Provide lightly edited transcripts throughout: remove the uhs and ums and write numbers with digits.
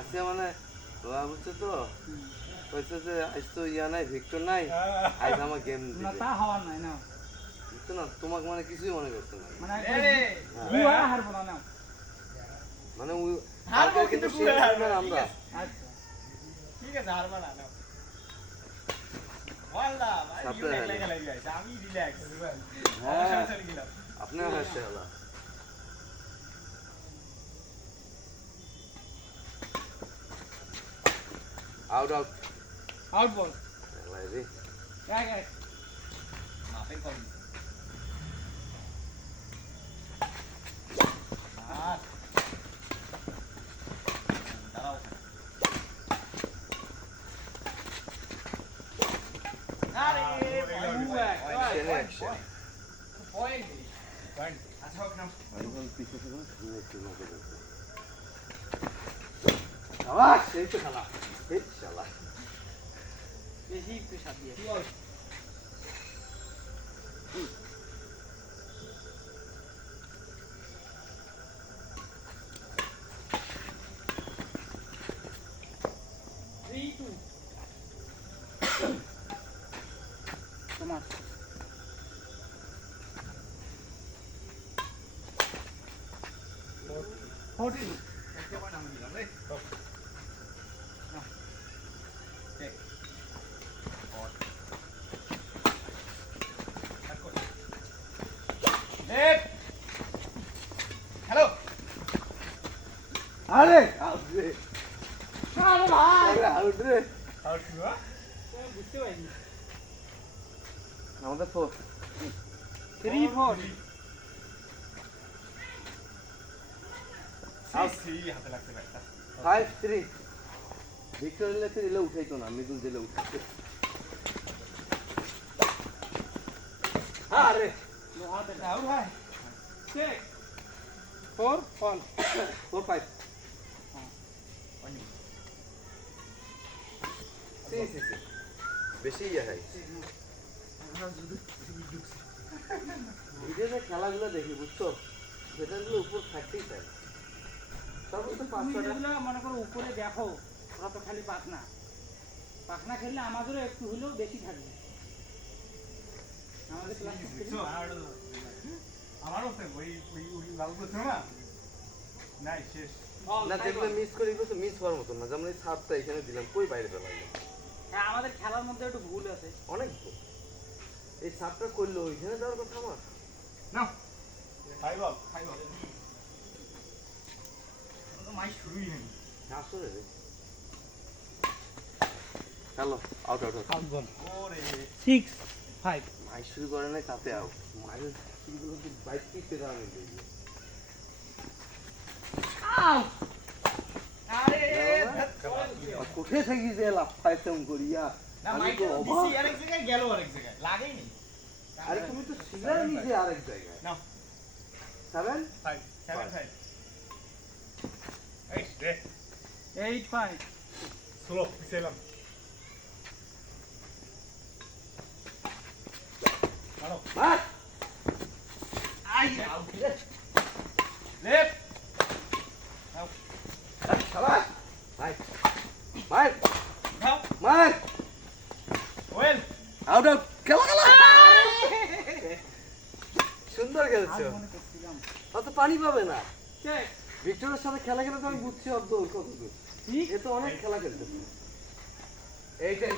আছে মানে বাবা বুঝছো তো কইছে যে আজ তো ইয়া নাই ভিক্টর নাই আজ আমার গেম না দিবে তা হওয়ার নাই না বুঝছো না তোমাকে মানে কিছুই মনে করতে না মানে বুয়া হারবো না না মানে হারবো কিন্তু শেষ হবে না আমরা আচ্ছা ঠিক আছে হারবো না নাও ওয়াল্লাহ ভাই সাপড়ে ইউ হারবে। একলা লাগি গাইস আমি রিল্যাক্স হ্যাঁ। সমস্যা নেই গেলাম আপনার হাসছে হলা আউট আউট আউট বল লাইভি এক এক মাপে কম আর দাঁড়াও আরে ছেলে অ্যাকশন পয়েন্ট আচ্ছা হোক না এখন পিছে থেকে সামনে একটু নজর রাখো আওয়াজ এই তো খেলা এই শালা বেশি একটু সাথ দিয়ে তোমার ফোর্টিন একটা পয়েন্ট আমি দিলাম রে ঠিক और लेट हेलो আরে আউট রে আরে ভাই আরে আউট রে आउट हुआ বুঝতে পারিনি আমাদের ফোর 3-4 सी হাতে লাগছে ব্যাটটা 5-3 ভিক্টর দিলে উঠাইতো না মিডল দিলে উঠাইতো আরে आउट भाई 4 ফল 4-5 সি বেশি ইয়া হয় ভিডিওতে খেলাগুলো দেখি বুঝছো সেটাগুলো উপর থাকতেই চায় সর্বোচ্চ তুমি 5-6টা যেগুলো মনে করো উপরে দেখো ওরা তো খালি পাখনা পাখনা খেললে আমাদেরও একটু হলেও বেশি থাকবে আমাদের ক্লাস আমারও তো ওই লাল করছে না নাই শেষ না যেগুলো মিস করি এগুলো তো মিস হওয়ার মতো না যেমন এই সাতটা এখানে দিলাম কই বাইরে ফেলা হ্যাঁ আমাদের খেলার মধ্যে একটু ভুল আছে অনেক ভুল। এই সাতটা করলো ওইখানে যাওয়ার কথা আমার নাও ফাইভ অফ তো মাই শুরুই হয়নি আসলে রে চলো আউট আউট আউট বল ওরে 6-5 মাই শুরু করে নাই তাতে আউট মাইয়ের শুরুগুলো তো বাইক পিকতে দেওয়া নেই দেখি আরে কোথায় থাকি যে লাফাইতাম করিয়া না আমি মাইকে তো অবাক। দিছি আরেক জায়গায় গেল আরেক জায়গায় লাগেই নি আরে তুমি তো সিলাই নিজে আরেক জায়গায় নাও 7 7 এই রে 8-5 স্লো পিছাইলাম মারো মার আই আউট লেফট নাও শাবাশ ভাই মার নাও মার ওয়েল আউট আউট খেলা খেলা সুন্দর খেলছো মনে করছিলাম অত পানি পাবে না চেক ভিক্টরের সাথে খেলা খেলে তো আমি বুঝছি অব্দুল কতদূর ঠিক এ তো অনেক খেলা খেলতেছে এইটাই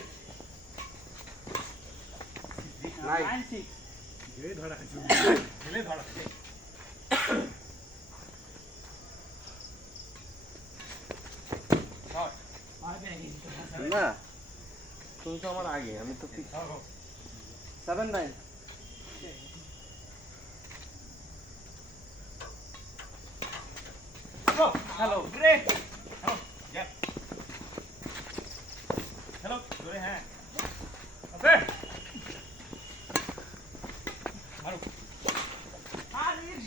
নাই 9-6 ধীরে ধরা আছে ধীরে ধরা আছে শট না তুমি তো আমার আগে আমি তো 7-9 Go. Hello. Great. Hello. Yep. Hello. Good hand. Okay. Maru.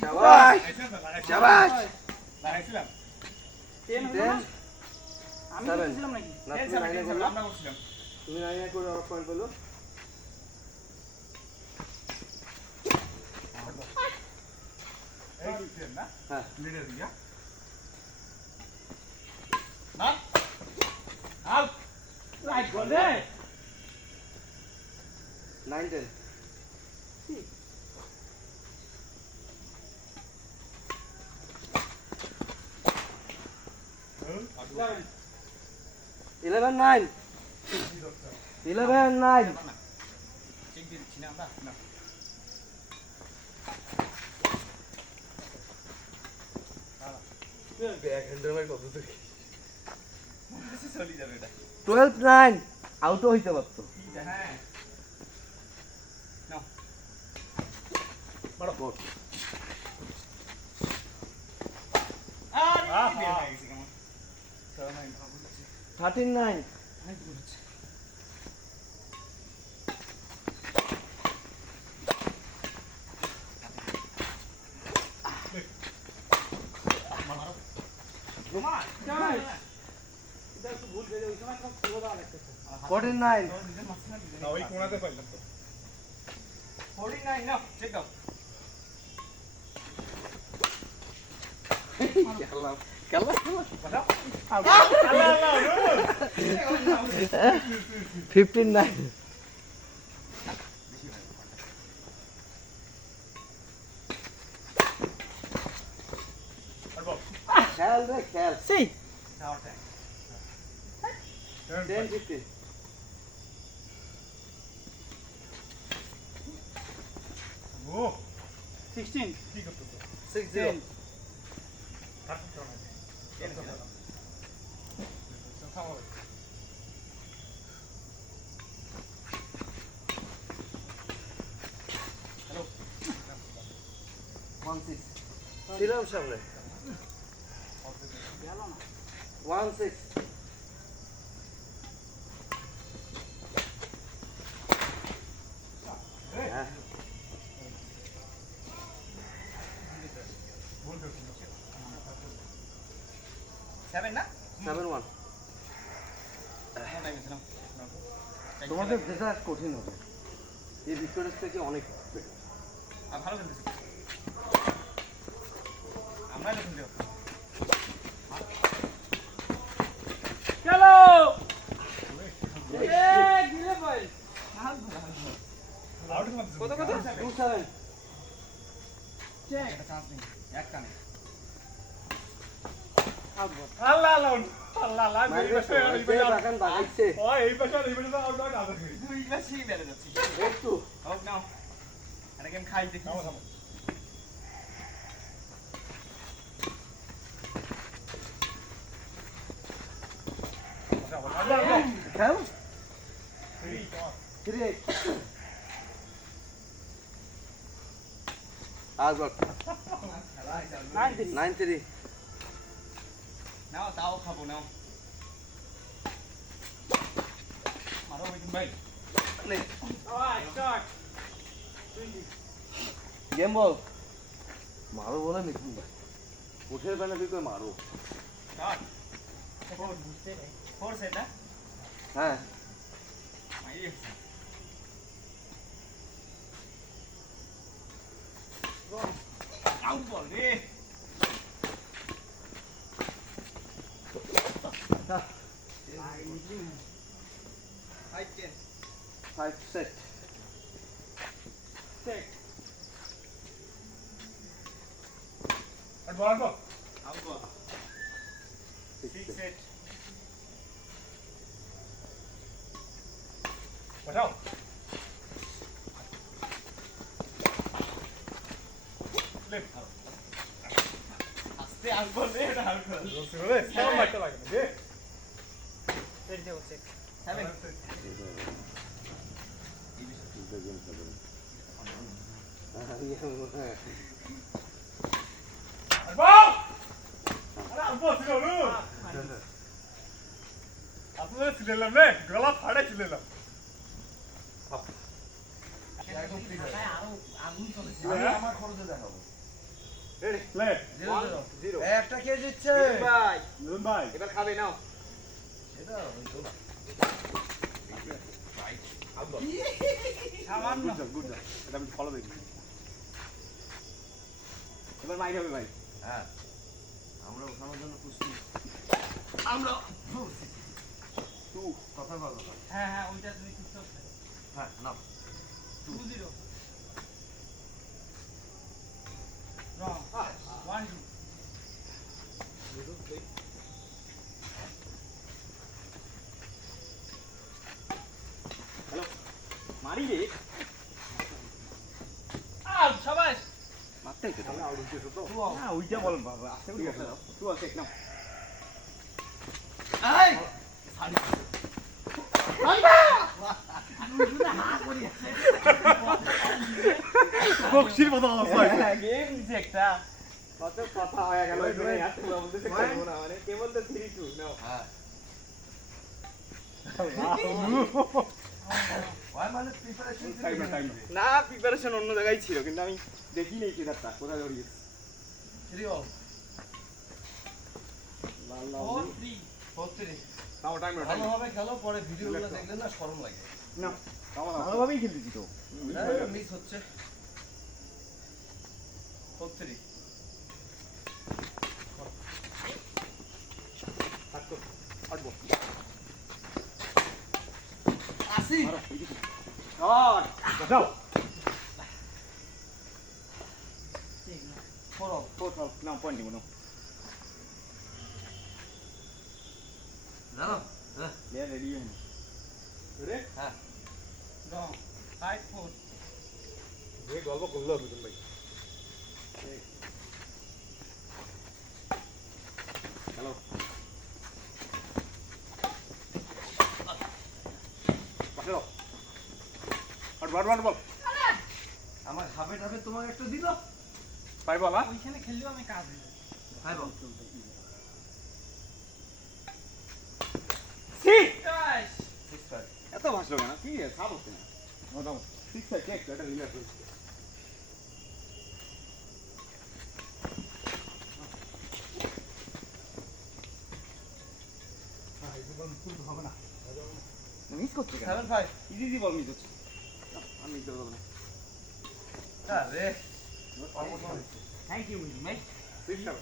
শাবাশ শাবাশ লাগাইছিলাম 10 হলো না? আমি Seven. করছিলাম নাকি না টেন তুমি নাইনে করলো আমরা করছিলাম তুমি নাইনে করে অফ পয়েন্ট করলো এই না হ্যাঁ লিডার দিয়া না বল রে 9 10 11 9 11 9 চেক দিয়ে দিচ্ছি না আমরা না ব্যাক হ্যান্ডেল মার কত দূর চলে যাবে এটা 12 9 আউটও হইতে পারতো হ্যাঁ নাও বড় বড় আরে বের হয়ে গেছে কেমন 13 9 অনেক দূর হচ্ছে যাই এটা একটু ভুল করে ওই সময় তো পুরো দেওয়া লাগতেছে 14 9 না ওই কোণাতে পাইলাম তো 49 নাও চেক দাও 15 9 খেল রে খেল সেই 10 15 ও 16 কি করতেছো 6 10 0 1 6 ছিলাম সামনে গেল না 1 6 হ্যাঁ সেভেন না 7 1 গেছিলাম তোমাদের যেটা কঠিন হবে এই ভিক্টোরিয়াস থেকে অনেক ভালো খেলতেছি আমরা যখন দেব চলো এ দিলে ভাই কত কত 2 7 চেক একটা চান্স নেই এক কানে আউট বল আল্লাহ আল্লাহ আল্লাহ আল্লাহ বাগান বাগাইছে ও এই পাশে আউট আউট আউট দুই পাশেই বেড়ে যাচ্ছে একটু আউট নাও এটা গেম খাই দেখি খেল 3 8 আউট 9 3 নাও তাও খাবো নাও মারো ভাই অলরাইট স্টার্ট 20 গেম বল মারো বলে মিঠুন ভাই উঠের বেলা তুই কই মারো স্টার্ট ফোর সেট না হ্যাঁ মাইরে আউট বল রে হাই 10 5 set চেক আর বল বল আউট বল 6 6 set সেট বাটাও লেফট আস্তে আউট বল রে এটা আউট বল রে সেভেন মারতে লাগে না রে রেডি দেও চেক 7 বল আরে আউট বল ছিল রে আপনারা ছিলেন রে গলা ফাড়ে ছিলেন একদম ফ্রি আরো আগুন চলেছে আমার খরচে দেখাবো রেডি লেফট 0 0 একটা কে দিচ্ছে ভাই নুন ভাই এবার খাবে নাও এটা হইতো না আউট বল সামান্য গুড জব এটা আমি ফলো দেখি এবার মাইর হবে ভাই হ্যাঁ আমরা ওঠানোর জন্য প্রস্তুত আমরা 2 কথা বলো না। হ্যাঁ হ্যাঁ ওইটা তুমি ঠিক করছো। হ্যাঁ নাও 2-0 রং 1-2 মারি রে আউট শাবাশ মারতেই তো তাহলে আউট হইছে তো না ওইটা বল বাবা আস্তে করে বল তুই আছে নাও এই বক্সির মতো অবস্থা গেম দিছে একটা কত কথা হয়ে গেল এখানে আর তোমরা বলতেছ খেলবো না মানে কেবল তো 3-2 নাও হ্যাঁ না প্রিপারেশন অন্য জায়গায় ছিল কিন্তু আমি দেখি নেই কিনারটা কোথায় দৌড়িয়েছে 4-3 তাও টাইম ভালোভাবে খেলো পরে ভিডিওগুলো দেখলে না শরম লাগে না ভালোভাবেই খেলতেছি তো মিস হচ্ছে 4-3 হাঁটবো আসি যাও ফোরম না পয়েন্ট দিব না জানো হ্যাঁ প্লেয়ার রেডি হয়নি রে হ্যাঁ রং 5-4 এই গল্প করলো দুজন ভাই হ্যালো বাসো আর বল আমার হাবে টাবে তোমাকে একটা দিল পাই বলা ওইখানে খেললেও আমি কাজ দিই হাই বল গাইস 6-5 এত ভাসলো কেন কি সাপ হচ্ছে না দাও 6 চেক এটা রিল্যাক্স হচ্ছে মিস করছে কেন 7-5 ইজি বল মিস হচ্ছে আমি মিস করবো না আরে থ্যাংক ইউ মেট 6-7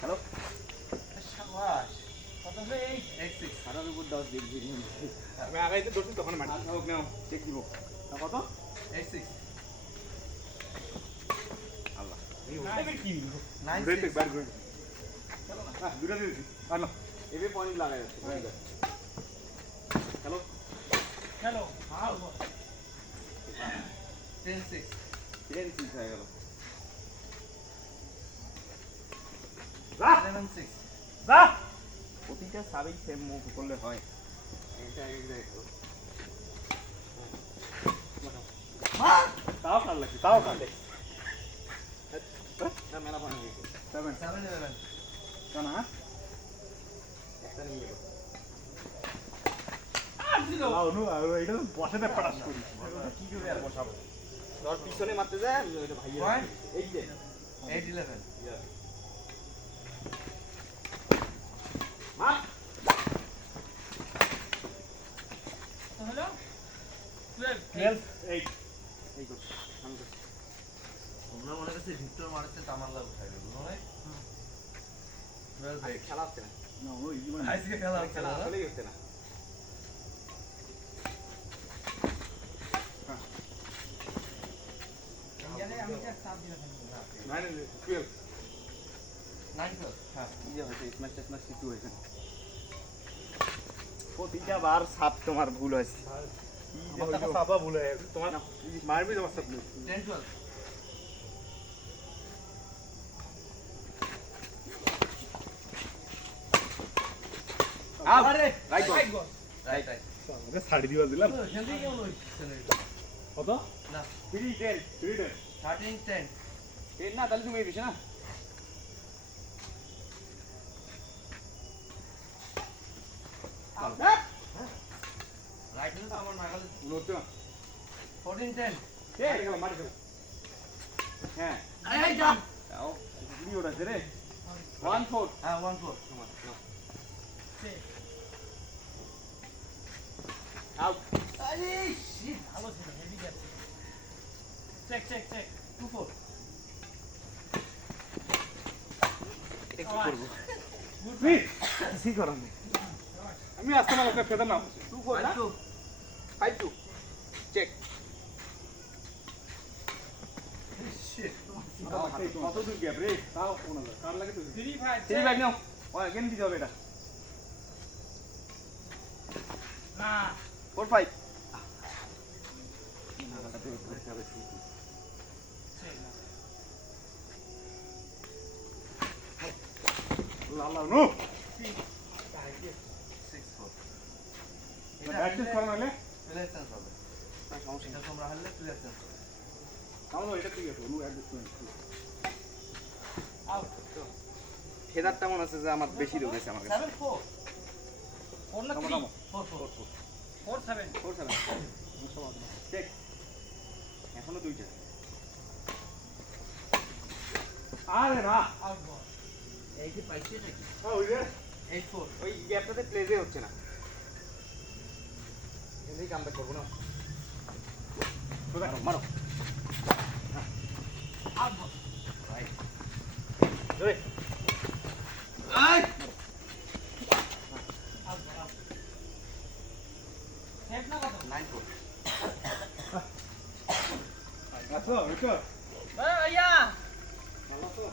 হ্যালো শাবাশ কত হলো এই 8-6 আটার উপর 10 দেখবি আমি আগাইতে ধরছি তখন মারি হোক নাও চেক দিব না কত 8-6 আল্লাহ কি 9-6 বার করে হ্যাঁ দুটো দিয়েছি আর না এবে পয়েন্ট লাগাই যাচ্ছে hello hello how 10-6 train six হয়ে গেল 11-6 যা প্রতিটা সাবেই সেম মুভ করলে হয় এটা একদম তাও কার লাগছে তাও কার লাগছে না মেলা পয়েন্ট হয়ে গেছে 7-11 কেন হ্যাঁ একটা নিয়ে গেল এটা বসাতে পারাস করি কি করে আর বসাবো ধর পিছনে মারতে যায় আমি ওইটা ভাইয়া Point? এই যে 8-11 মার হলো 12 8 এই কর আমি কর তোমরা মনে করছে ভিক্টর মারছে তামাল্লা উঠাই দেবো নয় 12-8 খেলা হচ্ছে না না ওই জীবন আজকে খেলা হচ্ছে খেলা না আসলে হচ্ছে না ইয়ারে আমি কি চাপ দিলাম মানে 12 9-12 হ্যাঁ এই যে হচ্ছে স্ম্যাশ সিচুয়েশন প্রতিটা বার সাপ তোমার ভুল হয়েছে আমার টাকা সাপা ভুল হয়ে তোমার মারবি তোমার সাপ 10-12 আরে রাইট বল রাইট রাইট আমাকে ছাড়ি দিবা দিলাম হেলদি কেমন হইছে কত না 3 10 3 10 13-10 10 না তাহলে তুমি এই দিছ না রাইট হলে তো আমার নাগালে নতো 14-10 এই গেল মারি দাও হ্যাঁ আরে এই যা আও কি ওটা রে 1-4 হ্যাঁ 1-4 আউট আরে শিট ভালো ছিল হেভি গেছে চেক 2-4 এটা কি করবো Please, কিছুই করার নেই আমি আসতে না ওকে ফেদার নাম 2-4 না 5-2 চেক কত দূর গ্যাপ রে তাও কোন কার লাগে তো 3-5 3-5 নাও কেন দিতে হবে এটা না 4-5 লালা নো 6-4 ব্যাট চেঞ্জ করা নালে প্লেয়ার চেঞ্জ হবে সমস্যা এটা তোমরা হারলে প্লেয়ার চেঞ্জ হবে তাও এটা ঠিক আছে নো অ্যাডজাস্টমেন্ট আউট ফেদারটা মনে হচ্ছে যে আমার বেশি রয়েছে আমার কাছে 7-4 4 না 3 4-4 4-7 চেক এখনো দুইটা আরে না আউট বল এই কি পাইছে নাকি ওই রে 8-4 ওই গ্যাপটাতে প্লেজে হচ্ছে না এখানেই কামব্যাক করবো না মারো out ball right I out ball set না কত 9-4 আচ্ছা ওইটা ভাইয়া ভালো তো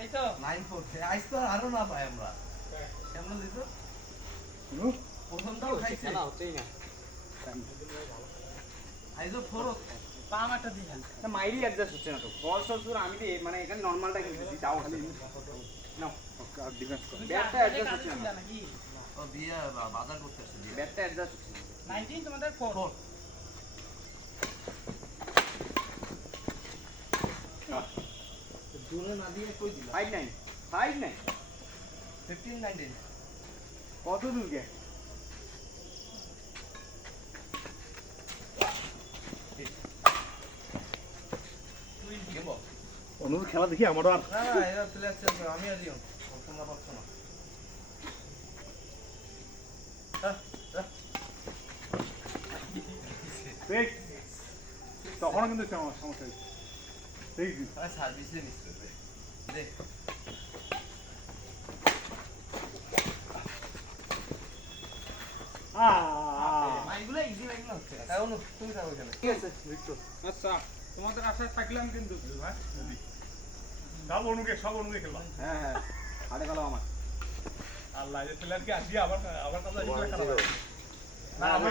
এই তো 9-4 আইস তো আরো না পাই আমরা কেমন দিত শুনো প্রথমটাও খাইছে না হচ্ছেই না আইজো 4 পাম একটা দিলেন না মাইরি অ্যাডজাস্ট হচ্ছে না তো বল শট পুরো আমি দিয়ে মানে এখানে নরমালটা খেলতেছি তাও খালি নাও আর ডিফেন্স কর ব্যাটটা অ্যাডজাস্ট হচ্ছে না নাকি ও বিয়া বাজার করতেছে বিয়া ব্যাটটা অ্যাডজাস্ট হচ্ছে না 19 তোমাদের 4 জোরে না দিয়ে কই দিলা 5-9 5-9 15-19 কত দূর গে গেম অনুর খেলা দেখি আমারও আর না না এরা প্লেয়ার চেঞ্জ করে আমি আর দিও তোমরা পাচ্ছ না দেখ তখনও কিন্তু সমস্যা হয়েছে দেখ সার্ভিসে মিস করবে দেখ মাইগুলো ইজি মাইগুলো হচ্ছে কারণ তুমি থাকো এখানে ঠিক আছে ভিক্টর আচ্ছা তোমাদের আশায় থাকলাম কিন্তু হ্যাঁ সব অনুকে খেললাম হ্যাঁ হ্যাঁ হাড়ে গেল আমার আল্লাহ যে প্লেয়ারকে আসি আবার আবার কথা One খেলা zero. না আমি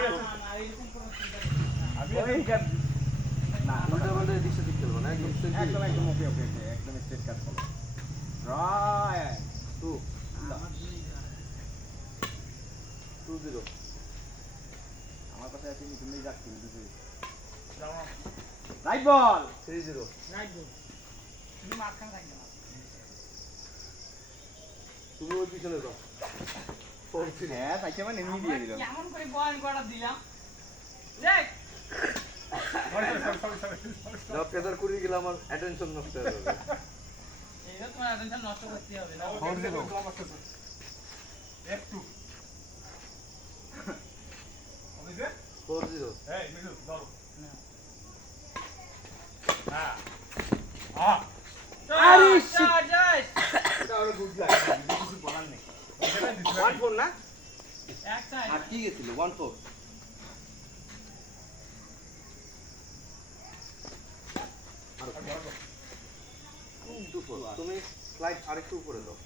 আমি না উল্টা পাল্টা দিক সাথে খেলবো না একদম একদম একদম ওকে ওকে ওকে একদম স্ট্রেট কাট করো রাইট 2 2-0 আমার কাছে আছে নি তুমি যাচ্ছি দুটো রাইট বল 3-0 রাইট বল তুমি মাঝখানে থাকবে না তুমি ওই পিছনে যাও 4-3 হ্যাঁ তাইকে মানে এমনি দিয়ে দিলাম কেমন করে বল করা দিলাম দেখ যাও ফেদার করে গেলে আমার অ্যাটেনশন নষ্ট হয়ে যাবে এইটা তোমার অ্যাটেনশন নষ্ট করতে হবে না 4-0 F2 4-0 এই মিডল দাও হ্যাঁ আহ আরে shit! এটা আরো গুড লাগে কিছু বলার নেই 1-4 না এক সাইড আর কি গেছিল 1-4 2-4 তুমি স্লাইড আরেকটু উপরে দাও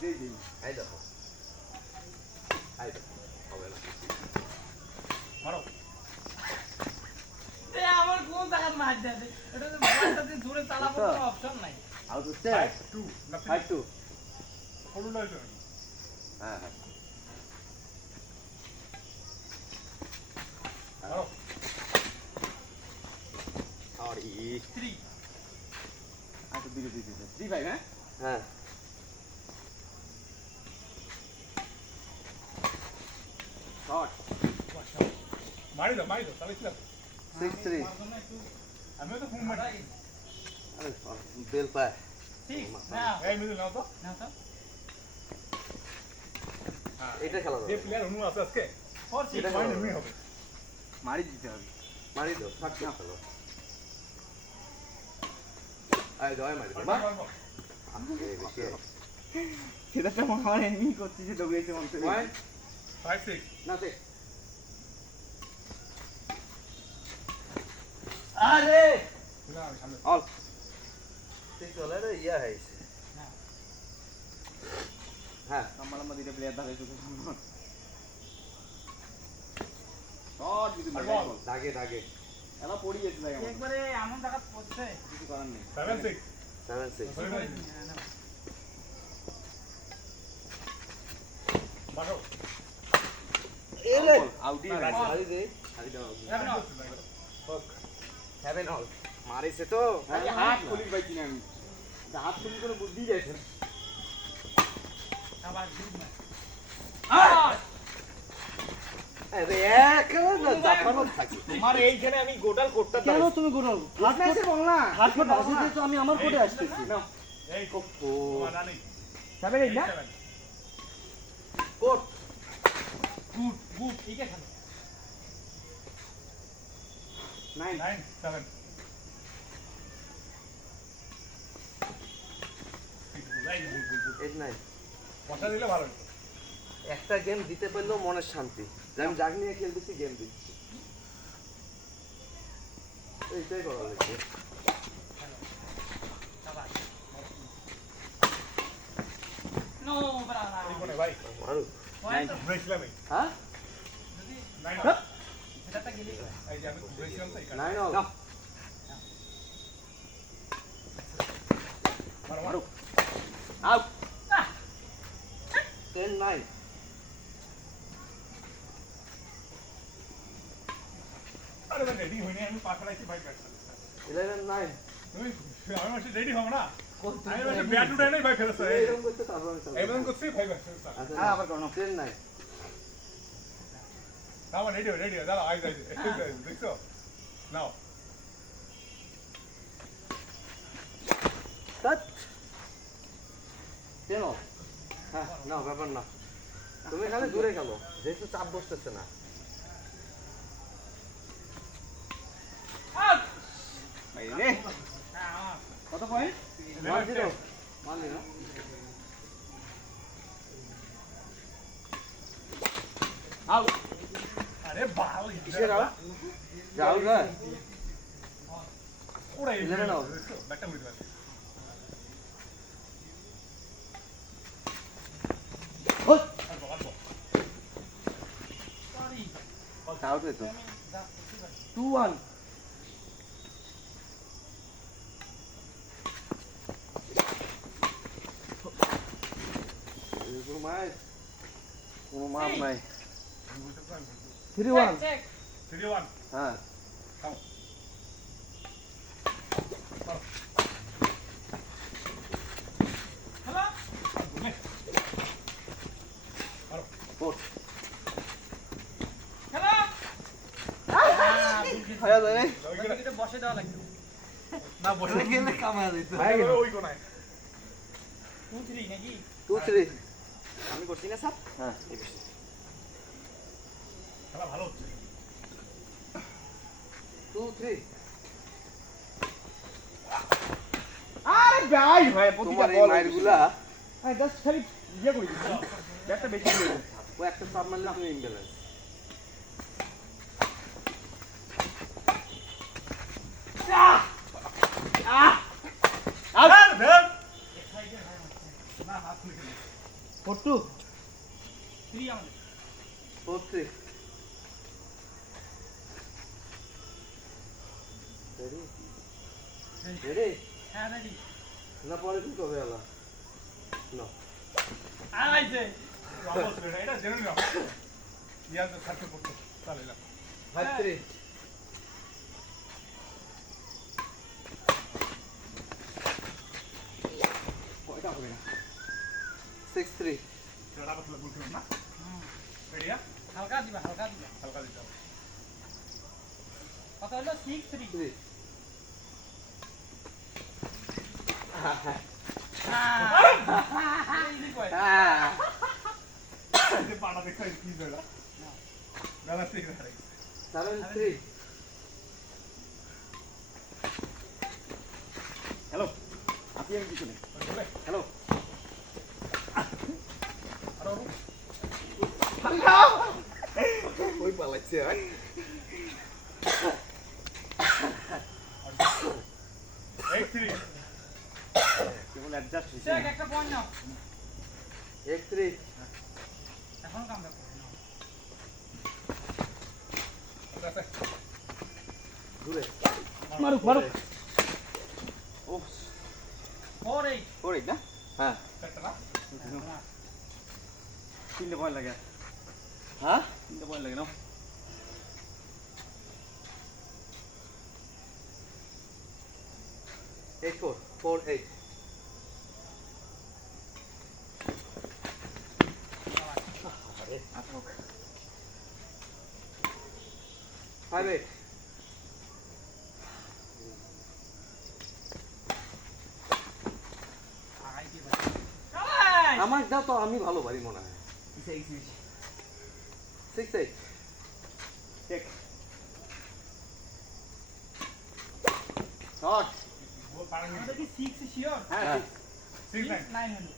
দেই দেই এই দেখো এই দেখো হবে না মারো আমার কোন জায়গা মার দেবে এটা তো বলটাতে জোরে চালাবো কোনো অপশন নাই আউট হচ্ছে 2 না 5-2 ফলো লাইট হ্যাঁ হ্যাঁ মারো আর ই 3 আচ্ছা দিকে দিকে 3-5 হ্যাঁ হ্যাঁ শট মারি দাও তাহলে কি 6-3 আমিও তো ঘুম মারি বেল পায় 6 না এই মিডল নাও তো না তো এটা খেলা যে যাবে প্লেয়ার অনু আছে আজকে 4 এটা 6 খেলা পয়েন্ট যাবে। এমনি হবে মারি দিতে হবে মারি দাও থাকতে খেলো আয় দাও মারি দাও মারবো। সেটা তো আমার এমনি করছি যে দৌড়েছে মনে হচ্ছে। Point? 5-6. না দেখ। আরে না, আমি সামনে। অল ঠিক চলে রে ইয়া হয়েছে। হ্যাঁ লম্বা লম্বা দুইটা প্লেয়ার দাঁড়াই শুধু শট দিতে আর বল বল। দাগে দাগে এলা পড়ি গেছে জায়গা মতো। একবারে এমন জায়গা পড়ছে কিছু করার নেই 7-6. 7-6 ধরে নাও। মারো। এলে আউটই না, হয়েছে। হারি দে হারি দাও যাবে না? হ্যাভেন অল মারিছে তো আরে হাত খুলি পাইছি না আমি হাত খুলি করে বুদ্ধি যাইছে আবার দুধ মার। আরে একেবারে না জাপানো থাকি তোমার এইখানে আমি গোটাল কোটটা কেন তুমি গোটাল হাত ম্যাচে বল না হাত ম্যাচে বাসিতে তো আমি আমার কোটে আসতেছি না এই ও তোমার রানী। যাবে এই না 7. কোট গুড গুড ঠিক আছে 9, 7. এই যে ভুল। 8-9 বসা দিলে ভালো হতো। একটা গেম দিতে পারলেও মনের শান্তি যে আমি জাগ নিয়ে খেলতেছি গেম দিচ্ছি এইটাই করা লাগবে নো ব্রালা এই কোণে ভাই। মারু পয়েন্ট ঘুরেছিলাম এই। হ্যাঁ যদি 9. সেটাতে গেলি হয় এই যে আমি ঘুরেছিলাম তো এই কারণে। 9 অল মারো, মারো। আউট 10-9 আরে ভাই রেডি হইনি আমি পাশ রাখছি ভাই ব্যাট 11-9 তুমি আমি মাসে রেডি হও না আমি মাসে ব্যাট উঠাই নাই ভাই ফেরত এইরকম করতে তারপর আমি চালাবো। এইবার করছি ভাই ব্যাট ফেরত আচ্ছা হ্যাঁ, আবার করো। 10-9 আমার রেডি দাঁড়া আই যাই দেখছো নাও Cut. কেন হ্যাঁ না ব্যাপার না তুমি খালি দূরে গেল যেহেতু চাপ বসতেছে না আউট ভাই রে হ্যাঁ কত পয়েন্ট 1-0 মানলি না আউট আরে বাল কিসের আউট যাও না ওরা 11 out. ব্যাটটা উঠে গেছে ওই আর বল সরি আউট হইতো আমি যা ঠিক আছে 2-1 এরকম মাই কোনো মাপ নাই 3-1 চেক 3-1 হ্যাঁ থামো হ্যালো ফোর হ্যালো হয়ে যায় এটা বসে দেওয়া লাগবে না বসে গেলে কামায় দিত ওই কোনায় 2-3 নাকি 2-3 আমি করছি না স্যার হ্যাঁ খেলা ভালো হচ্ছে 2-3 আরে ভাই ভাই তোমার এই মাইরগুলা আমি জাস্ট খালি ইয়ে করে দিচ্ছি ব্যাটটা বেশি করে দিচ্ছি ও একটা সাব মারলে তুমি ইমব্যালেন্স আর ধর না হাত নিয়ে 4-2 3 আমাদের 4-3 রেডি রেডি হ্যাঁ রেডি না পরে কি করবে আলা না আইছে বাবু এটা জেনে নাও ইয়ার তো থাকতে পড়তো চলে না 5-3 কয়টা হবে না 6-3 সেটা আবার তুলে বলছিলাম না রেডি হালকা দিবা হালকা দিতে হবে কত হলো 6-3 3 ইজি কয় এই যে পাটা দেখো কি হলো ব্যালেন্স ঠিক রাখে 7-3 হ্যালো আপনি আমি পিছনে হ্যালো ওই পালাইছে ভাই কেবল অ্যাডজাস্ট হয়েছে চেক একটা পয়েন্ট নাও 31 এখনো কাম ব্যাক দূরে মারুক মারুক ও 4-8 ওরে না হ্যাঁ 3 পয়েন্ট লাগে হ্যাঁ 3 পয়েন্ট লাগে না 84 48 58 আমার দাও তো আমি ভালো পারি মনে হয় 68 চেক শট আমাদের কি 6 শিওর হ্যাঁ 9 হলো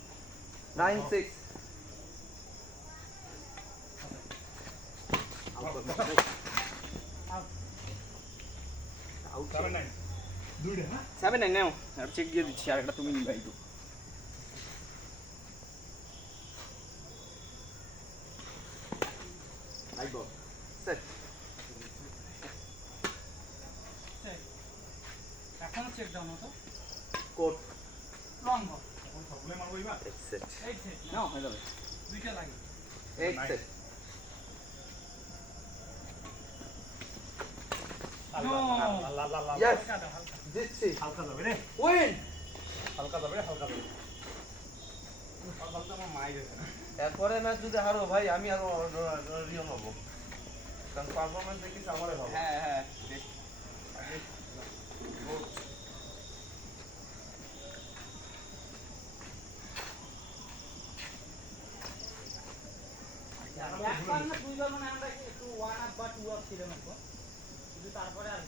96 7 9 নাও আর চেক দিয়ে দিচ্ছি আর একটা তুমি নিবা একটু লাইক বল সেট চেক এখনো চেক দাও না তো কোট রং বল সেট 8 সেট নাও হয়ে যাবে দুইটা লাগে 8 সেট নো ইয়েস হালকা দাও হালকা দিচ্ছি হালকা যাবে রে উইন হালকা যাবে হালকা যাবে আমার মায়ের এরপরে ম্যাচ যদি হারো ভাই আমি আরো রিয়ন হব কারণ পারফরম্যান্স দেখিস আমারে ভালো হ্যাঁ হ্যাঁ একবার না দুইবার মানে আমরা একটু 1 আপ বা 2 আপ ছিলাম একবার কিন্তু তারপরে আর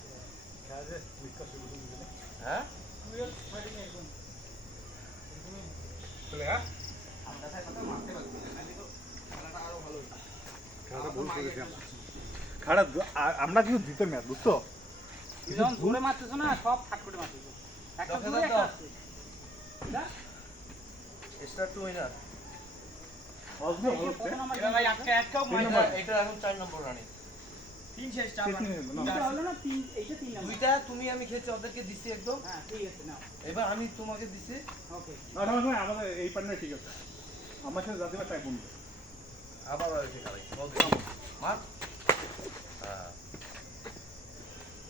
হ্যাঁ 2 আপ ফাইটিং এরকম চলে হ্যাঁ আমরা তাই কথা মারতে পারছি না নালে তো খেলাটা আরো ভালো হতো খেলাটা ভুল করেছি আমরা আমরা কিন্তু জিতে ম্যাচ বুঝছো তুমি যখন জোরে মারতেছো না সব ফাটফুটে মারতেছো একটা দশ হাজার জোরে একটা দাও। আসছে এটা স্টার টু উইনার অল্প কত নাম্বার এবার ভাই আটকা আটকাও তিন মারি নম্বর। এটা এখন 4 নম্বর রানি 3 শেষ 4 তিনটা হলো না তিন এইটা 3 নাম্বার দুইটা তুমি আমি খেয়েছি ওদেরকে দিছি একদম হ্যাঁ ঠিক আছে নাও এবার আমি তোমাকে দিছি ওকে আমাদের এই পার্টনার ঠিক আছে আমার সাথে জাতিবার তাই বন্ধু আবার এসে খেলাইছি বল মার হ্যাঁ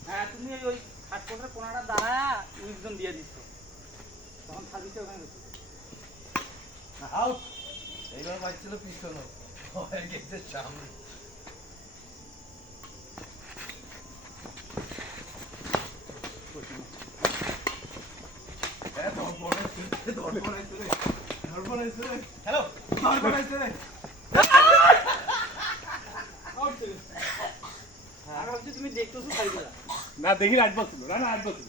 হ্যাঁ তুমি ওই ফাটফুটের কোণাটা দাঁড়ায় উইজডম দিয়ে দিচ্ছ তখন সার্ভিসে ওখানে গেছে আউট এইবার পাচ্ছিল পিছনে হয়ে গেছে সামনে হ্যালো আউট ছিল আর ভাবছি তুমি দেখতেছো খালি খেলা না দেখি 8 বল ছিল না 8 বল ছিল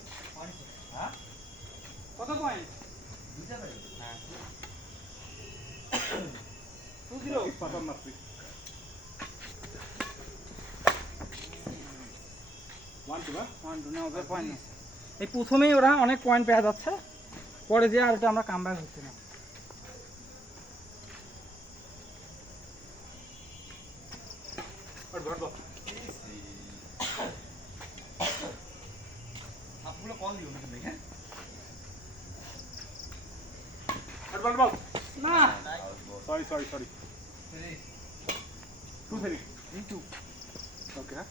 কত পয়েন্ট দুইটা ভাই 2-0 পাতাম মারছি 1 না 1-2 না ওদের পয়েন্ট এই প্রথমেই ওরা অনেক পয়েন্ট পেয়ে যাচ্ছে পরে যে আর এটা আমরা কামব্যাক হচ্ছে না আর ধর দাও আপগুলো কল দিও কিন্তু হ্যাঁ আর বল বল না সরি 2 3 ওকে হ্যাঁ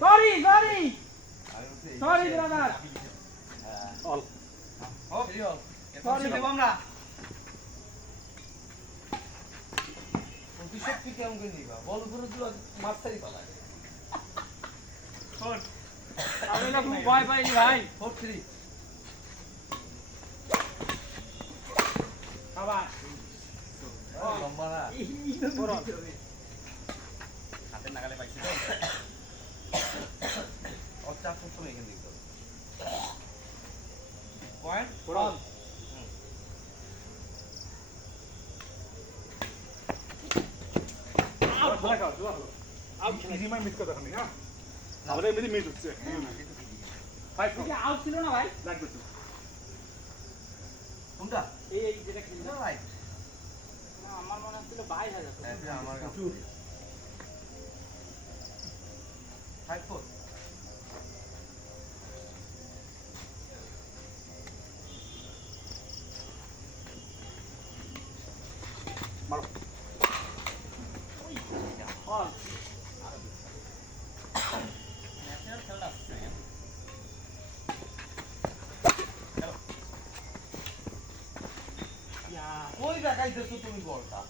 সরি আমি বলছি এই সরি ব্রাদার অল ও সিরিয়াল সরি দেব আমরা প্রতিশোধ কি কেমন করে নিবা বল করে দিল মাস্টারই পালায় আমি না খুব ভয় পাইনি ভাই 4-3 আবার লম্বা না হাতের নাগালে পাইছি ও 4 সবসময় এখানে দিতে হবে পয়েন্ট পড়ান ইজি মাই মিস কথা খালি হ্যাঁ আমাদের এমনি মিস হচ্ছে 5 এটা আউট ছিল না ভাই? লাগবে তো কোনটা এই যেটা খেললো। রাইট না, আমার মনে হচ্ছিল 22,000। এটা আমার কাছে 5-4 মারো হল। ন্যাচারাল খেলা আসছে কই দেখাইতেছো তুমি বলটা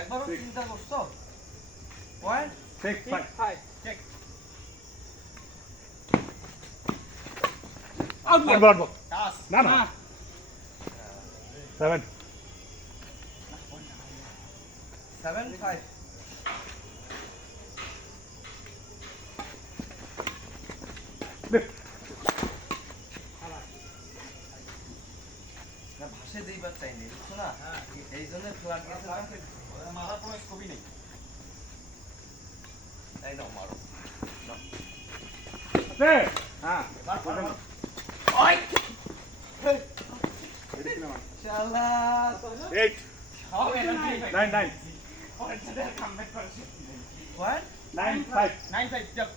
একবারও চিন্তা করছো পয়েন্ট 6 5 5 চেক আউট আর বল। বল টাস না না না 7 7-5 না ভাষে দিইবার চাইনি বুঝছো না এই জন্য ফ্ল্যাট গেছে মারার কোনো স্কোপই নেই তাই দাও মারো আছে হ্যাঁ ওই রেডি কিনা মান শালা 8 সব এনার্জি 9 9 পয়েন্টে কামব্যাক করেছে পয়েন্ট 9 5 9-5 যাও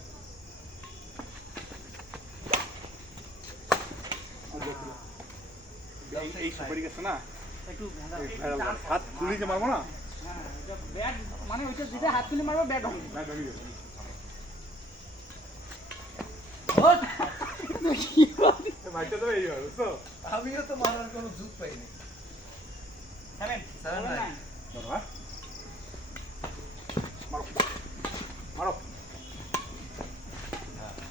এই সুপারি গেছে না একটু ভেজা। হাত তুলি যে মারবো না হ্যাঁ, এটা ব্যাট মানে ওইটা যেটা হাত তুলে মারবে ব্যাট হবে। না ধরে গেছে ভাইটা তো এই হয় বুঝছো আমিও তো মারার কোনো যুগ পাইনি 7 7-9 ধরো হ্যাঁ মারো মারো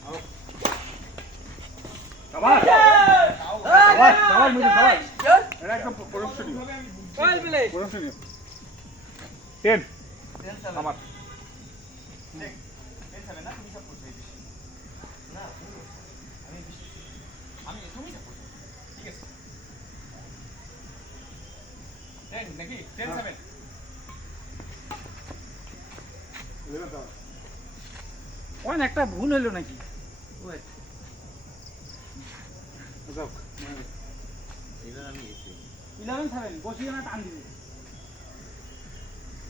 মারো কাবার কাবার কাবার মিডল কাবার এটা একদম প্রশংসনীয় ওয়েল প্লে। প্রশংসনীয় 10 10-7 আমার চেক 10-7 না তুমি সব করছো এই বেশি না তুমি বলছো। আমি বেশি আমি তুমি সব করছো ঠিক আছে 10 নাকি 10-7 11 কাবার ওই একটা ভুল হলো নাকি? ওয়েট যাও এবার আমি এসে 11-7 বসিয়ে না টান দিবে।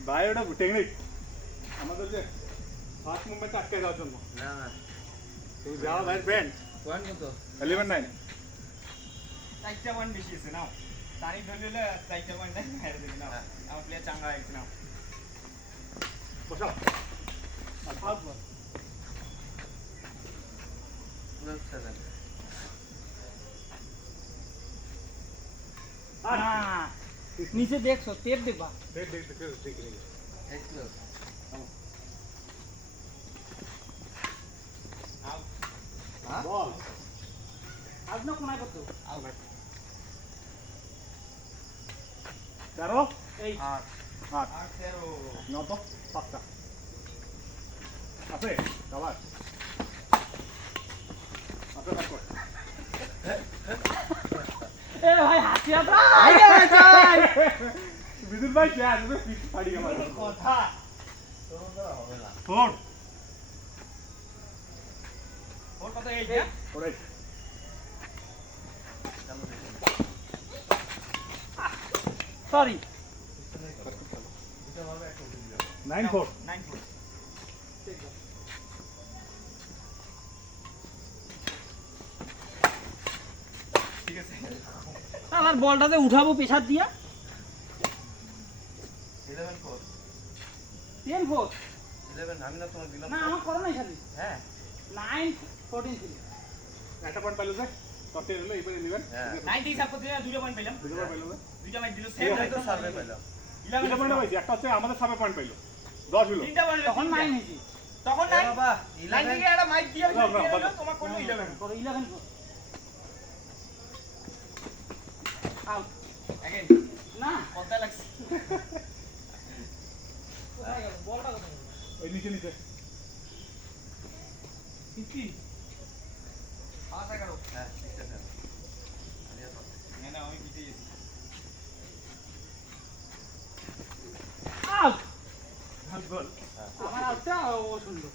ভাই ওটা টেকনিক আমাদের যে ফার্স্ট মুভমেন্ট আটকে যাওয়ার জন্য না না তুমি যাও ভাই ব্যান্ড পয়েন্ট কত 11-9 চারটা পয়েন্ট বেশি আছে নাও তারিখ ধরলে চারটা পয়েন্ট হেরে দেবে নাও আমার প্লেয়ার চাঙ্গা হয়েছে নাও বসাও আউট বল। 12-7 না, নিচে দেখছো টেপ দেখবা। দেখ দেখ দেখ দেখ দেখ 8-12 বল আউট না কোনায় করতো। 13 এই 8 8 13 9 তো 5টা আছে কাবার আছে না কর এ ভাই হাসি আতা। বিদুল ভাই কে আসবে পিছ ফাড়ি গেল কথা তোর দ্বারা হবে না 4 ওর কত 8 না ওরে চলো দেখি সরি। এটা হবে একটা উঠে দিলাম 9-4 9-4 ঠিক আছে আমার বলটাতে উঠাবো পেছার দিয়া। 11-4 10-4 11 আমি না তোমার দিলাম না আমার করো নাই খালি হ্যাঁ 9-14 ছিল। একটা পয়েন্ট পাইলো যে ততে হলো এইবারে নেবেন হ্যাঁ 90 হিসাব করতে না দুটো পয়েন্ট পেলাম দুটো পয়েন্ট পাইলো যে দুইটা ম্যাচ দিল ঠিক সেম আছে, এই তো সার্ভে পেলাম 11 দুটো পয়েন্ট পাইছি একটা হচ্ছে আমাদের সাবে পয়েন্ট পাইলো 10 হলো তিনটা পয়েন্ট তখন 9 হয়েছি। তখন এ 9 বাবা 9 থেকে 11 একটা মাইক দিয়ে না, না, বাদ। তোমার করলো 11 করো 11-4 আউট। अगेन না পদ্মা লাগছে কোথায় গেল বলটা কোথায় গেল? ওই নিচে নিচে ফিফটি 5 11 হ্যাঁ ঠিক আছে আলিয়া তো না আমি পিছিয়ে গেছি আউট বল আমার আউটটা ও সুন্দর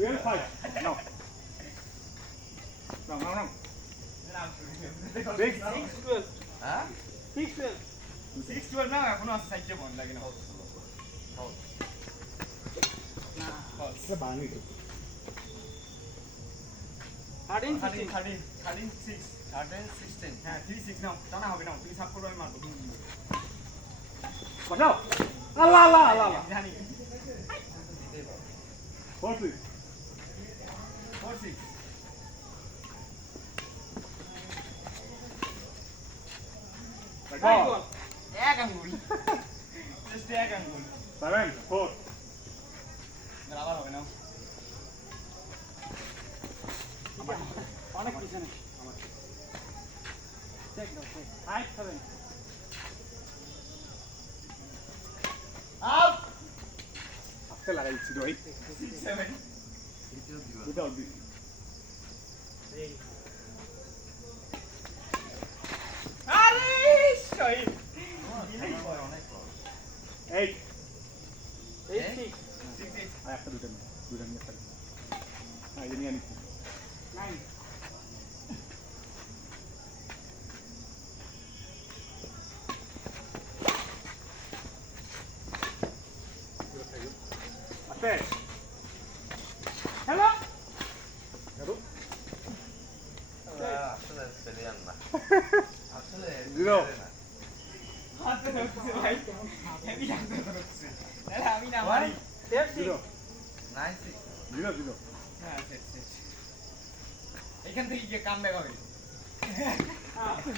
Real fight. No. No, no, no. Six. 6-12 হ্যাঁ 6-12 6-12 না এখনো আছে 4 পয়েন্ট লাগে না না এটা বাঙালি তো। 13-16 13 6 13 16 হ্যাঁ 3 6 নাও টানা হবে না তুমি সাপ করবে আমি মারবো বাজাও আল্লাহ আল্লাহ আল্লাহ আল্লাহ। জানি দিতেই পারো 4 6. 4 6 Like Right ball. ball. এক আঙ্গুল জাস্ট এক আঙ্গুল 7 4. আবার হবে না অনেক পিছনে চেক দাও চেক 5-7 আউট আস্তে লাগাই দিচ্ছি তো ভাই। 6 7 দ্বিতীয় দিবা দুটো out দিচ্ছি। আরে শহীদ অনেক বড় 8. 8-6 6 6 আর একটা দুটো নিয়ে একটা নিয়ে। হ্যাঁ এটা নিয়ে নিচ্ছি। 9 আস্তে। হ্যালো দেখো। আসলে প্লেয়ার না আসলে Zero. player না। হাতে ধরছে ভাই হেভি হাতে ধরছে তাহলে আমি না মারি 10-6 0 9 6 0 0. হ্যাঁ সেট সেট এখান থেকে গিয়ে কাম ব্যাক হবে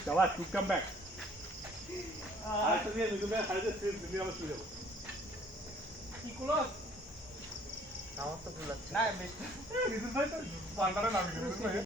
যাবা টু কাম ব্যাক। আর তো দিয়ে দুটো ব্যাক হারিয়ে দিতে আমরা চলে যাব। কি ক্লোজ আমার তো ভুল লাগছে না বেশ কিন্তু ভাই তো পান্ডারে নামিয়ে দিল।